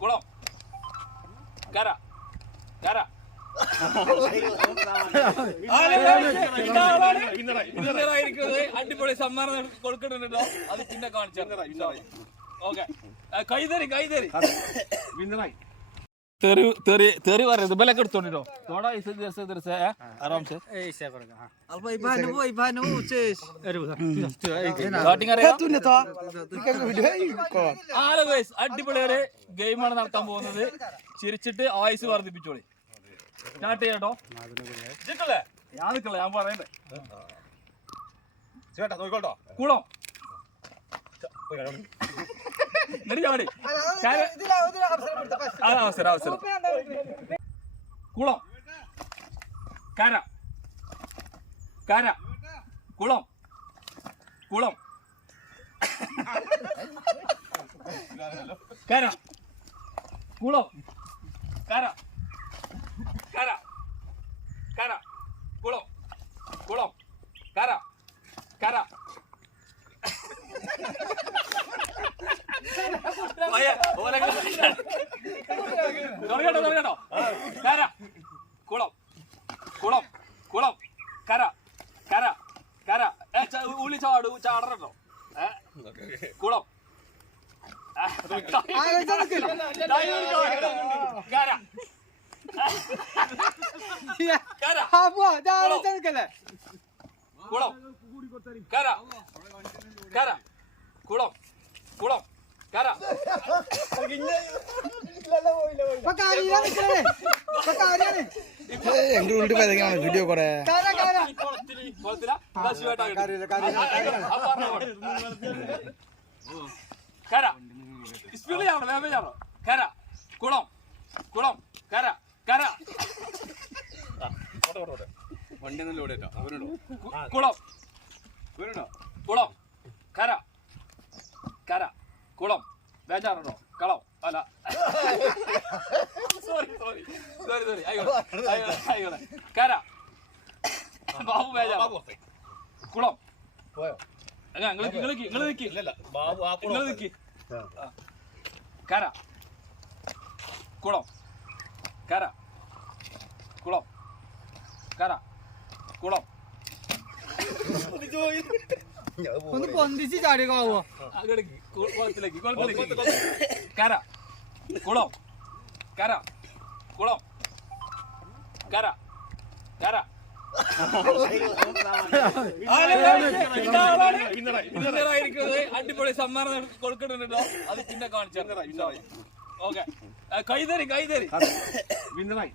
കുളം. കര കര അടിപൊളി സമ്മാനം കൊടുക്കുന്നുണ്ടോ? അത് പിന്നെ കാണിച്ചു ഓക്കെ. കൈതരി കൈതരി തെറി തെറി തെറി പറയുന്നത് ബലൊക്കെ എടുത്തോണ്ടിട്ടോ തോടാ ഇസ് ദിവസം ദിവസം ആറാം സെ Alba ibanu po, ibanu sis. Starting അറിയാം? ആരെ ഗൈസ് അടിപൊളി ഒരു ഗെയിമാണ് നടക്കാൻ പോകുന്നത്. ചിരിച്ചിട്ട് ആയുസ് വർദ്ധിപ്പിച്ചോളി. സ്റ്റാർട്ട് ചെയ്യട്ടോ. നിക്കല്ലേ? ഞാൻ നിക്കല്ലേ ഞാൻ പറയണ്ടേ? ചേട്ടാ നോക്കിക്കോട്ടോ. കുളം എന്നിട്ട് ചാടി ആ, അവസരം അവസരം കുളം. കര. കര. കുളം. കുളം. കര. കുളം. കര. കര. കര. കുളം. കുളം. കര. കര. തുടങ്ങട്ടോ തുടങ്ങട്ടോ കര കുളം കുളം കുളം. കര കര കര. ഉള്ളി ചാടു ചാടണട്ടോ ഏ കുളം. കര. കര. കുളം. കര. കര. കുളം. കുളം. എന്റെ വീഡിയോ കൊറേ കര സ്പീഡ് ചെയ്യണം വേഗം ചെയ്യണം കര കുളം കുളം കര കര വണ്ടി ഒന്നും ലോഡ് അവരുണ്ടോ കുളം കുളം കര കര കുളം. ബേജാറുണ്ടോ? കളം. അല്ല. സോറി സോറി സോറി സോറി ആയിക്കോട്ടെ. കര. ബാബു ബേജാറോ? കുളം. പോയോ? അല്ല നിങ്ങൾ നിങ്ങൾ നിങ്ങൾ നിൽക്കി ഇല്ലല്ല ബാബു ആ നിങ്ങൾ നിൽക്കി കര. കുളം. കര. കുളം. കര. കുളം. Kondisi പൊന്തിച്ച് കു- കുളത്തിലേക്ക് കുളത്തിലേക്ക്. കര കുളം കര കുളം കര കര. അടിപൊളി സമ്മാനം കൊടുക്കണ്ടോ അത് പിന്നെ കാണിച്ചു ഓക്കെ. കൈതറി കൈതറി വിന്നറായി.